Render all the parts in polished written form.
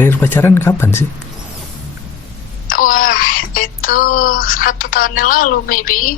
Terakhir pacaran kapan sih? Wah, itu 1 tahun yang lalu maybe.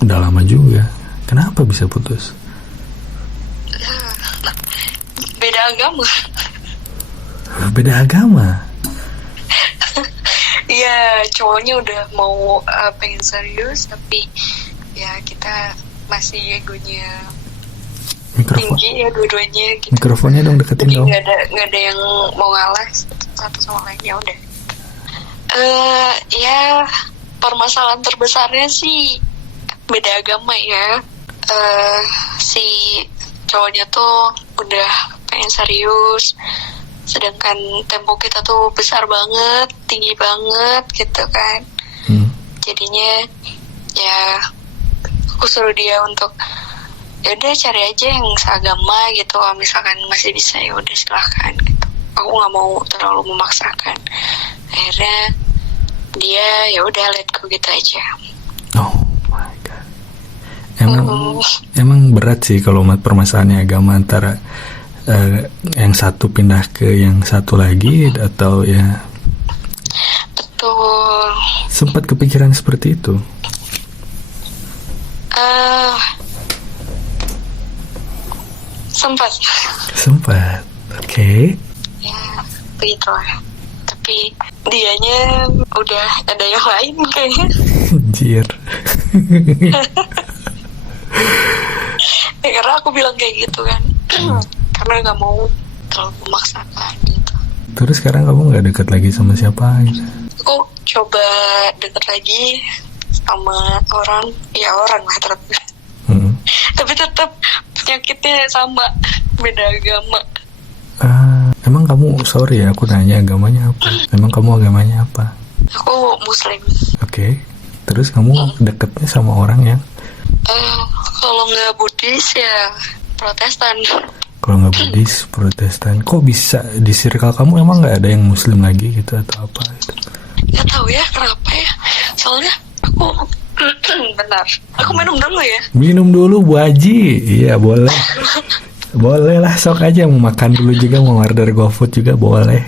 Udah lama juga. Kenapa bisa putus? Beda agama. Beda agama? Iya, cowoknya udah mau pengen serius, tapi ya kita masih egonya tinggi ya dua-duanya gitu. Mikrofonnya dong deketin. Jadi dong. nggak ada yang mau ngalah satu sama lain, ya udah. Ya permasalahan terbesarnya sih beda agama ya. Si cowoknya tuh udah pengen serius, sedangkan tempo kita tuh besar banget, tinggi banget gitu kan. Jadinya ya aku suruh dia untuk ya udah cari aja yang seagama gitu. Kalau misalkan masih bisa ya udah silahkan gitu. Aku nggak mau terlalu memaksakan. Akhirnya dia ya udah let go gitu aja. Oh my god. Emang berat sih kalau permasalahannya agama antara yang satu pindah ke yang satu lagi atau ya. Betul. Sempat kepikiran seperti itu? Sempat. Oke. Ya begitulah. Tapi dianya udah ada yang lain kayaknya. Anjir. Ya, karena aku bilang kayak gitu kan. Karena nggak mau terlalu memaksakan gitu. Terus sekarang kamu nggak dekat lagi sama siapa gitu? Aku coba deket lagi sama orang lah terus. Tapi tetap penyakitnya sama, beda agama. Emang kamu, sorry ya aku nanya, agamanya apa? Emang kamu agamanya apa? Aku Muslim. Oke. Terus kamu deketnya sama orang yang? Kalau nggak Buddhis ya Protestan. Kalau nggak Buddhis, Protestan. Kok bisa di circle kamu emang nggak ada yang Muslim lagi gitu atau apa gitu? Nggak tahu ya kenapa ya. Soalnya aku benar. Aku minum dulu ya. Minum dulu Bu Haji. Iya boleh. Boleh lah, sok aja. Mau makan dulu juga, mau order GoFood juga boleh.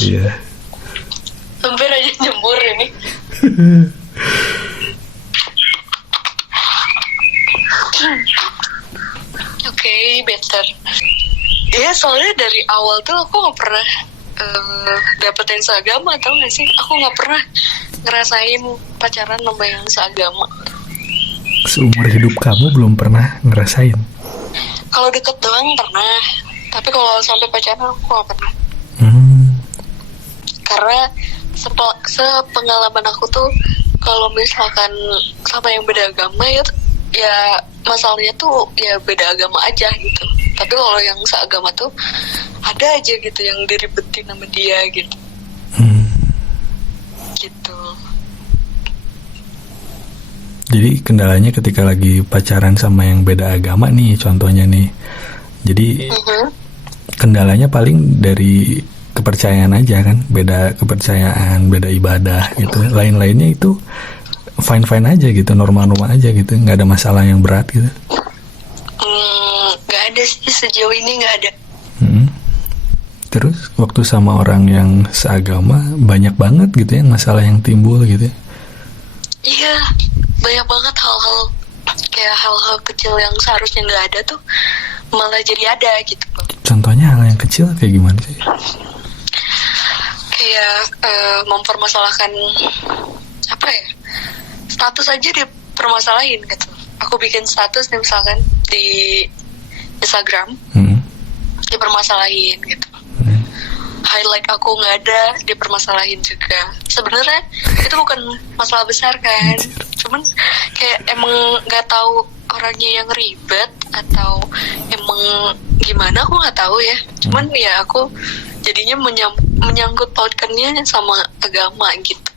Iya. Hampir aja jemur ini. Oke, better. Iya, soalnya dari awal tuh aku nggak pernah dapetin seagama, tau gak sih? Aku nggak pernah ngerasain pacaran sama yang seagama. Seumur hidup kamu belum pernah ngerasain? Kalau deket doang pernah, tapi kalau sampai pacaran aku nggak pernah. Karena sepengalaman aku tuh kalau misalkan sama yang beda agama ya masalahnya tuh ya beda agama aja gitu. Tapi kalau yang seagama tuh ada aja gitu yang diribetin sama dia gitu. Gitu. Jadi kendalanya ketika lagi pacaran sama yang beda agama nih, contohnya nih. Jadi kendalanya paling dari kepercayaan aja kan, beda kepercayaan, beda ibadah gitu. Lain-lainnya itu fine-fine aja gitu, normal-normal aja gitu, nggak ada masalah yang berat gitu. Nggak ada sih, sejauh ini nggak ada. Terus waktu sama orang yang seagama banyak banget gitu ya masalah yang timbul gitu. Iya, banyak banget hal-hal kecil yang seharusnya nggak ada tuh malah jadi ada gitu. Contohnya hal yang kecil kayak gimana sih? Kayak mempermasalahkan apa ya, status aja dipermasalahin gitu. Aku bikin status nih misalkan di Instagram, dipermasalahin gitu. Highlight aku nggak ada, dipermasalahin juga. Sebenarnya itu bukan masalah besar kan, cuman kayak emang nggak tahu orangnya yang ribet atau emang gimana, aku nggak tahu ya. Cuman ya aku jadinya menyangkut pautkannya sama agama gitu.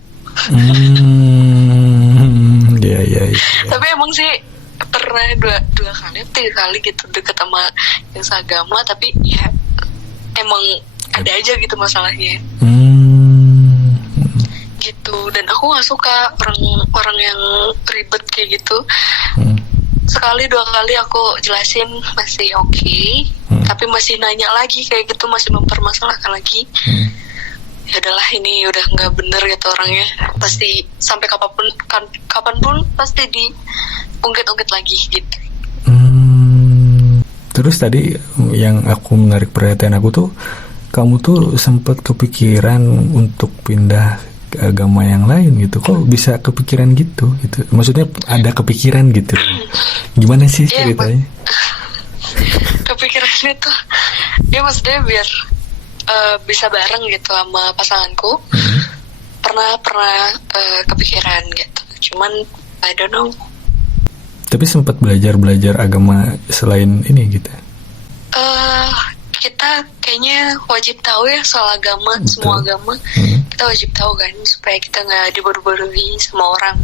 Iya. Tapi emang sih pernah dua kali, 3 kali gitu deket sama yang seagama, tapi ya emang ada aja gitu masalahnya. Gitu. Dan aku nggak suka orang yang ribet kayak gitu. sekali 2 kali aku jelasin masih oke, tapi masih nanya lagi kayak gitu, masih mempermasalahkan lagi. Ya udahlah, ini udah nggak bener gitu orangnya, pasti sampai kapanpun pasti diungkit-ungkit lagi gitu. Terus tadi yang aku menarik perhatian aku tuh, kamu tuh sempat kepikiran untuk pindah ke agama yang lain gitu. Kok bisa kepikiran gitu? Maksudnya ada kepikiran gitu? Gimana sih ceritanya? Kepikiran itu, ya maksudnya biar bisa bareng gitu sama pasanganku. Pernah kepikiran gitu. Cuman I don't know. Tapi sempat belajar agama selain ini gitu. Kita kayaknya wajib tahu ya soal agama. Betul. Semua agama kita wajib tahu kan, supaya kita nggak dibodoh-bodohi sama orang.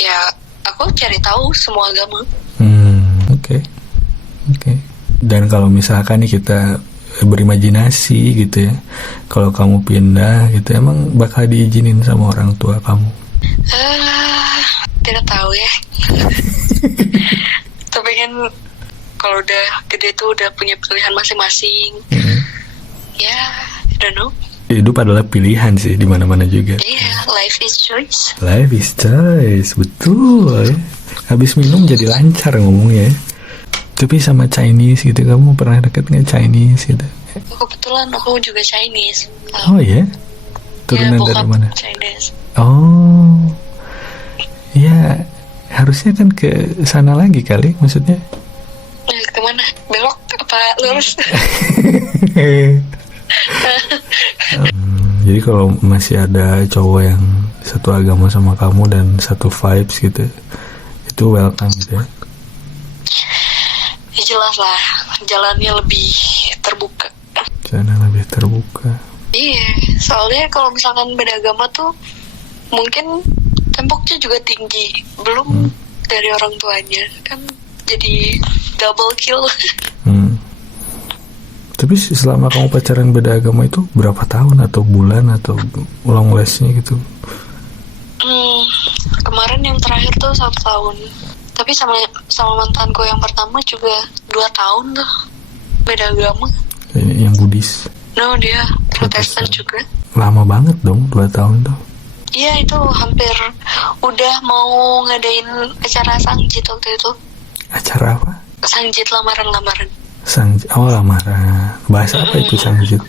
Ya aku cari tahu semua agama. Oke. Dan kalau misalkan nih kita berimajinasi gitu ya, kalau kamu pindah gitu, emang bakal diizinin sama orang tua kamu? Tidak tahu ya. Tapi kan kalau udah gede tuh udah punya pilihan masing-masing. Ya, I don't know. Hidup adalah pilihan sih, di mana-mana juga. Iya, life is choice. Life is choice, betul. Habis minum jadi lancar ngomongnya. Tapi sama Chinese gitu, kamu pernah deket nggak Chinese gitu? Kebetulan aku juga Chinese. Oh ya? Turunan ya, dari mana? Chinese. Oh. Ya, harusnya kan ke sana lagi kali, maksudnya. Kemana? Belok apa lurus? Jadi kalau masih ada cowok yang satu agama sama kamu dan satu vibes gitu, itu welcome gitu ya? Ya jelas lah, jalannya lebih terbuka. Iya, soalnya kalau misalkan beda agama tuh mungkin temboknya juga tinggi, belum dari orang tuanya, kan jadi double kill. Tapi selama kamu pacaran beda agama itu berapa tahun atau bulan atau long lastnya gitu? Kemarin yang terakhir tuh 1 tahun. Tapi sama mantanku yang pertama juga 2 tahun tuh beda agama. Yang Buddhis? No, dia Protestan juga. Lama banget dong 2 tahun tuh. Iya, itu hampir udah mau ngadain acara sangjit waktu itu. Acara apa? Sangjit, lamaran. Sangjit, lamaran. Bahasa apa itu sangjit?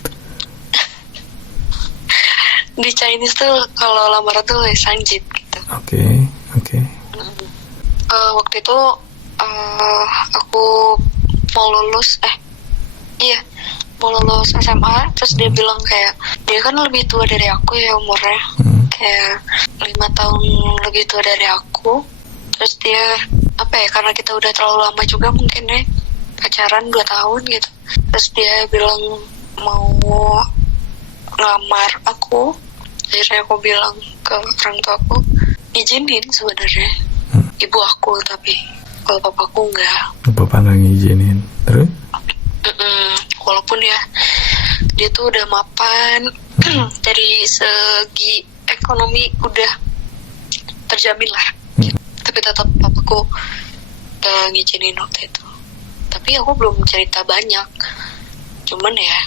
Di Chinese tuh kalau lamaran tuh sangjit gitu. Oke. Waktu itu aku mau lulus mau lulus SMA, terus dia bilang kayak, dia kan lebih tua dari aku ya umurnya, kayak 5 tahun lebih tua dari aku. Terus dia karena kita udah terlalu lama juga mungkin ya, pacaran 2 tahun gitu. Terus dia bilang mau ngelamar aku. Akhirnya aku bilang ke orang tua aku, izinin sebenarnya ibu aku, tapi kalau papaku enggak. Papa nggak ngizinin. Terus? Walaupun ya dia tuh udah mapan, dari segi ekonomi udah terjamin lah, tapi tetap papaku ngizinin waktu itu. Tapi aku belum cerita banyak, cuman ya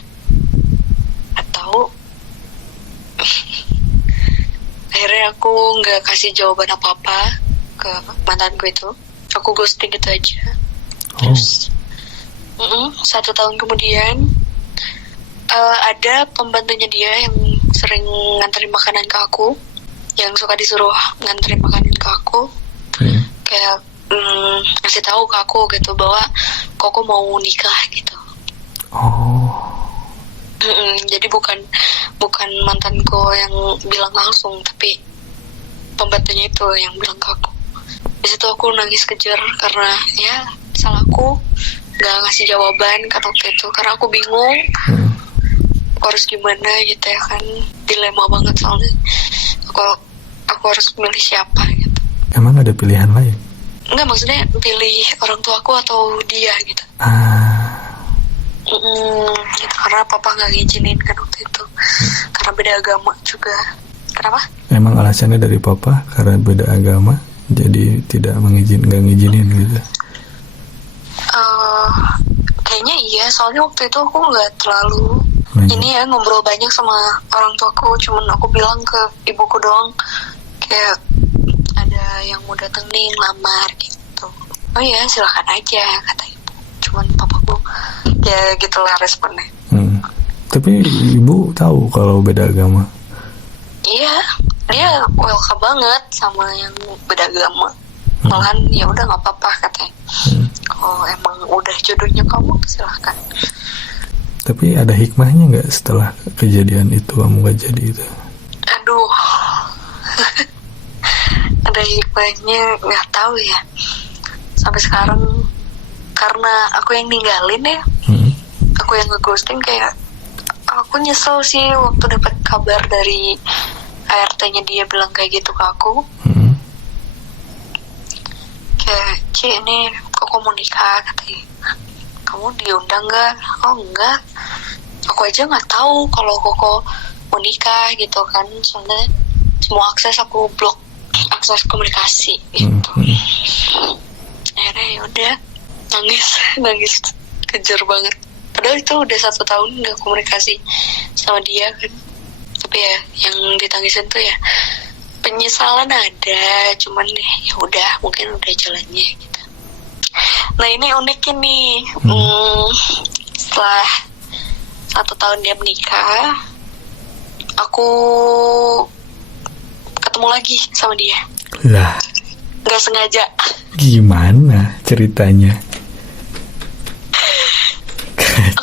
atau akhirnya aku nggak kasih jawaban apa-apa ke mantanku itu. Aku ghosting gitu aja. Terus 1 tahun kemudian ada pembantunya dia yang sering nganterin makanan ke aku, yang suka disuruh nganterin makanan ke aku, kayak ngasih tahu ke aku gitu bahwa koko mau nikah gitu. Jadi bukan mantanku yang bilang langsung, tapi pembantunya itu yang bilang ke aku. Di situ aku nangis kejer karena ya salahku nggak ngasih jawaban kan waktu itu, karena aku bingung aku harus gimana gitu ya kan, dilema banget soalnya aku harus milih siapa gitu. Emang ada pilihan lain? Enggak, maksudnya pilih orang tua aku atau dia gitu. Gitu, karena papa nggak ngizinin kan waktu itu, karena beda agama juga. Kenapa? Emang alasannya dari papa karena beda agama? Jadi nggak ngizinin gitu. Kayaknya iya, soalnya waktu itu aku nggak terlalu ngobrol banyak sama orang tuaku, cuman aku bilang ke ibuku doang kayak ada yang mau datang nih lamar gitu. Oh ya silakan aja kata ibu. Cuman papaku ya gitulah responnya. Tapi ibu tahu kalau beda agama? Iya, dia welcome banget sama yang beda agama. Malahan ya udah nggak apa-apa katanya. Kalau emang udah jodohnya kamu silahkan. Tapi ada hikmahnya nggak setelah kejadian itu kamu gak jadi itu? Aduh, ada hikmahnya nggak tahu ya. Sampai sekarang karena aku yang ninggalin ya, aku yang nge-ghosting, kayak aku nyesel sih waktu dapat kabar dari ART-nya dia bilang kayak gitu ke aku. Kayak, Ci ini kok kamu nikah katanya. Kamu diundang nggak? Oh enggak. Aku aja nggak tahu kalau Koko mau nikah gitu kan. Soalnya semua akses aku blok, akses komunikasi gitu. Akhirnya ya udah nangis kejer banget. Padahal itu udah 1 tahun nggak komunikasi sama dia kan. Tapi ya yang ditangisin tuh ya penyesalan ada, cuman ya udah mungkin udah jalannya gitu. Nah ini uniknya nih, setelah 1 tahun dia menikah, aku ketemu lagi sama dia. Lah, nggak sengaja. Gimana ceritanya?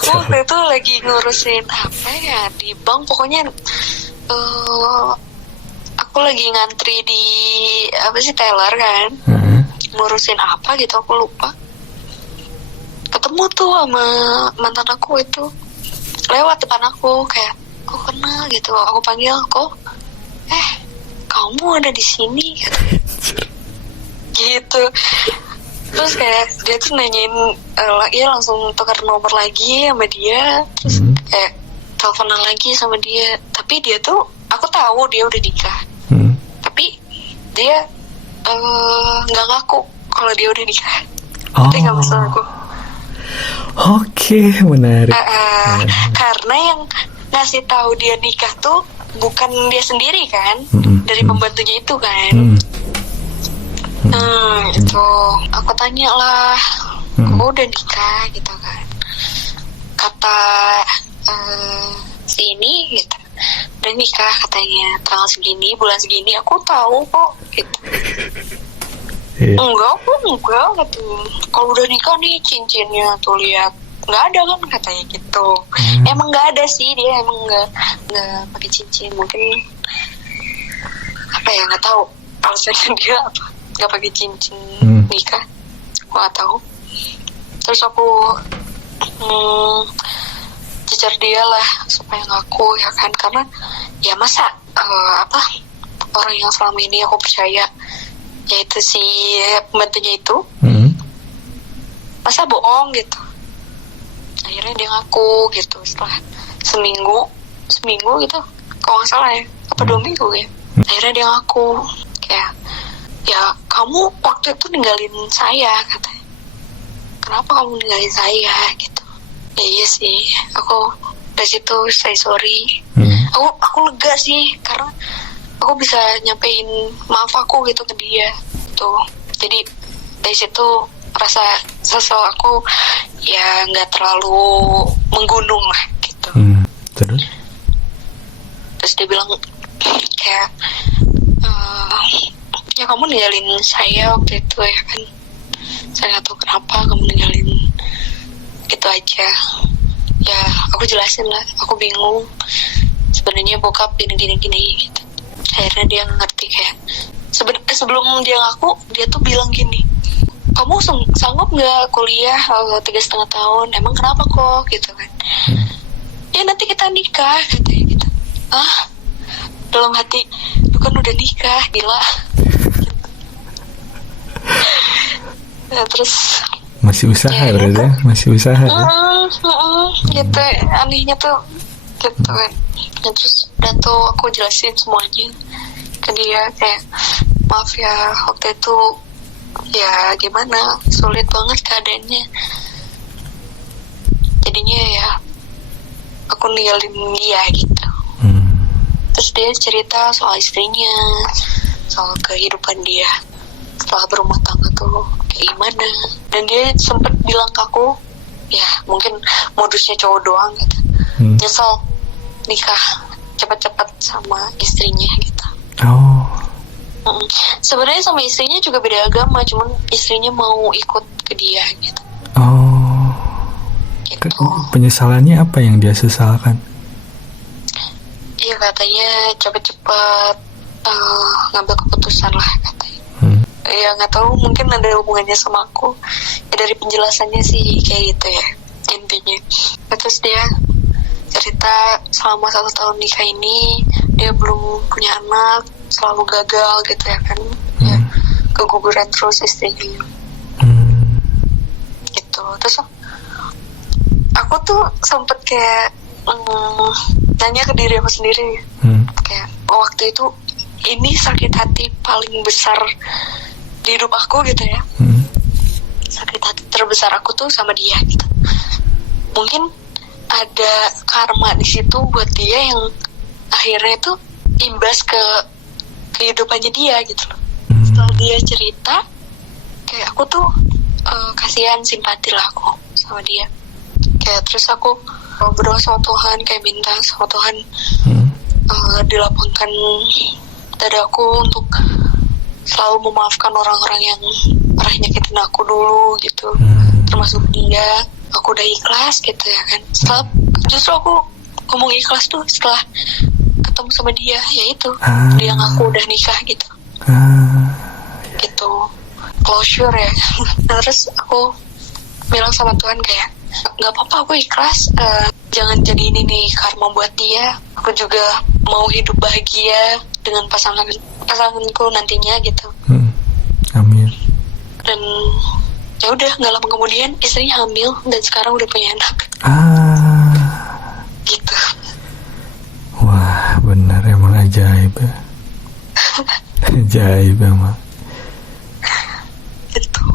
Aku waktu itu lagi ngurusin apa ya di bank, pokoknya aku lagi ngantri di apa sih teller kan, ngurusin apa gitu aku lupa. Ketemu tuh sama mantan aku itu lewat depan aku, kayak kok kenal gitu. Aku panggil, kok kamu ada di sini gitu. Terus kayak dia tuh nanyain, ya langsung tukar nomor lagi sama dia. Terus kayak teleponan lagi sama dia. Tapi dia tuh, aku tahu dia udah nikah. Tapi dia nggak ngaku kalau dia udah nikah. Tapi nggak masalah aku. Oke, menarik. Karena yang ngasih tahu dia nikah tuh bukan dia sendiri kan, dari pembantunya itu kan. Itu aku tanya lah, kamu udah nikah gitu kan? Kata si ini gitu, udah nikah katanya tanggal segini, bulan segini. Aku tahu kok gitu. Enggak gitu. Kalau udah nikah nih cincinnya tuh lihat, nggak ada kan katanya gitu. Emang nggak ada sih, dia emang nggak pakai cincin. Mungkin apa ya, nggak tahu alasannya dia apa nggak pakai cincin nikah. Aku nggak tahu. Terus aku cecer dia lah supaya ngaku ya kan, karena ya masa orang yang selama ini aku percaya, yaitu si pembantunya itu, masa bohong gitu. Akhirnya dia ngaku gitu setelah seminggu gitu, kalau nggak salah ya, apa 2 minggu ya. Akhirnya dia ngaku kayak, ya kamu waktu itu ninggalin saya katanya. Kenapa kamu ninggalin saya gitu? Ya iya sih, aku dari situ say sorry. Aku lega sih, karena aku bisa nyampein maaf aku gitu ke dia tuh. Jadi dari situ rasa sesal aku ya nggak terlalu menggunung lah gitu. Terus dia bilang kayak, ya kamu ninggalin saya waktu itu ya kan, saya nggak tahu kenapa kamu ninggalin gitu aja. Ya aku jelasin lah, aku bingung sebenarnya bokap gini gitu. Akhirnya dia ngerti kayak sebelum dia ngaku, dia tuh bilang gini, kamu sanggup nggak kuliah 3,5 tahun, emang kenapa kok gitu kan. Ya nanti kita nikah katanya gitu. Dalam hati, lu kan udah nikah, gila. Ya, terus masih usaha ya, berarti ya? Masih usaha gitu. Anehnya tuh gitu kan. Ya, terus udah tuh aku jelasin semuanya ke dia kayak, maaf ya waktu itu ya gimana, sulit banget keadaannya. Jadinya ya aku ninggalin dia gitu. Terus dia cerita soal istrinya, soal kehidupan dia setelah berumah tangga tuh kayak gimana. Dan dia sempet bilang ke aku, ya mungkin modusnya cowok doang gitu, nyesel nikah cepat-cepat sama istrinya gitu. Sebenarnya sama istrinya juga beda agama, cuman istrinya mau ikut ke dia gitu. Gitu. Penyesalannya apa yang dia sesalkan? Iya katanya cepet-cepet ngambil keputusan lah katanya. Ya nggak tahu, mungkin ada hubungannya sama aku. Ya dari penjelasannya sih kayak gitu ya intinya. Terus dia cerita selama 1 tahun nikah ini dia belum punya anak, selalu gagal gitu ya kan. Ya, keguguran terus istrinya. Gitu. Terus aku tuh sempet kayak nanya ke diri aku sendiri, kayak waktu itu ini sakit hati paling besar di hidup aku gitu ya. Sakit hati terbesar aku tuh sama dia gitu. Mungkin ada karma di situ buat dia yang akhirnya tuh imbas ke kehidupannya dia gitu loh. Setelah dia cerita, kayak aku tuh kasihan, simpati lah aku sama dia. Kayak terus aku berdoa sama Tuhan, kayak minta sama Tuhan dilapangkan dadaku untuk selalu memaafkan orang-orang yang pernah nyakitin aku dulu gitu, termasuk dia. Aku udah ikhlas gitu ya kan. Justru aku ngomong ikhlas tuh setelah ketemu sama dia, yaitu dia ngaku udah nikah gitu. Gitu, closure ya. Terus aku bilang sama Tuhan kayak, nggak apa-apa, aku ikhlas. Jangan jadi ini nih karma buat dia. Aku juga mau hidup bahagia dengan pasanganku nantinya gitu. Amin. Dan ya udah, nggak lama kemudian istrinya hamil dan sekarang udah punya anak. Gitu. Wah, benar emang ajaib ya. Ajaib emang. Gitu.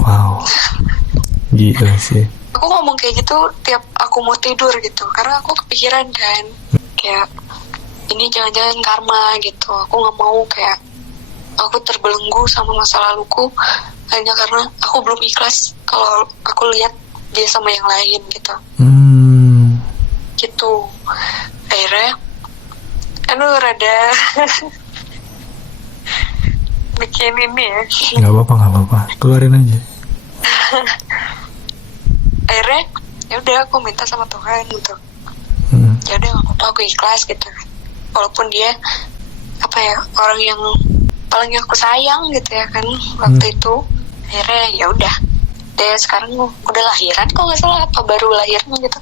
Wow. Gila sih. Aku ngomong kayak gitu tiap aku mau tidur gitu, karena aku kepikiran kan, kayak ini jangan-jangan karma gitu. Aku nggak mau kayak aku terbelenggu sama masa laluku hanya karena aku belum ikhlas kalau aku lihat dia sama yang lain gitu. Gitu. Akhirnya aduh rada bikin ini ya. Nggak apa-apa, keluarin aja. Akhirnya ya udah aku minta sama Tuhan gitu. Ya udah nggak apa-apa, aku ikhlas gitu kan. Walaupun dia apa ya, orang yang paling aku sayang gitu ya kan waktu itu. Akhirnya ya udah, dia sekarang udah lahiran kok nggak salah, apa baru lahirnya gitu.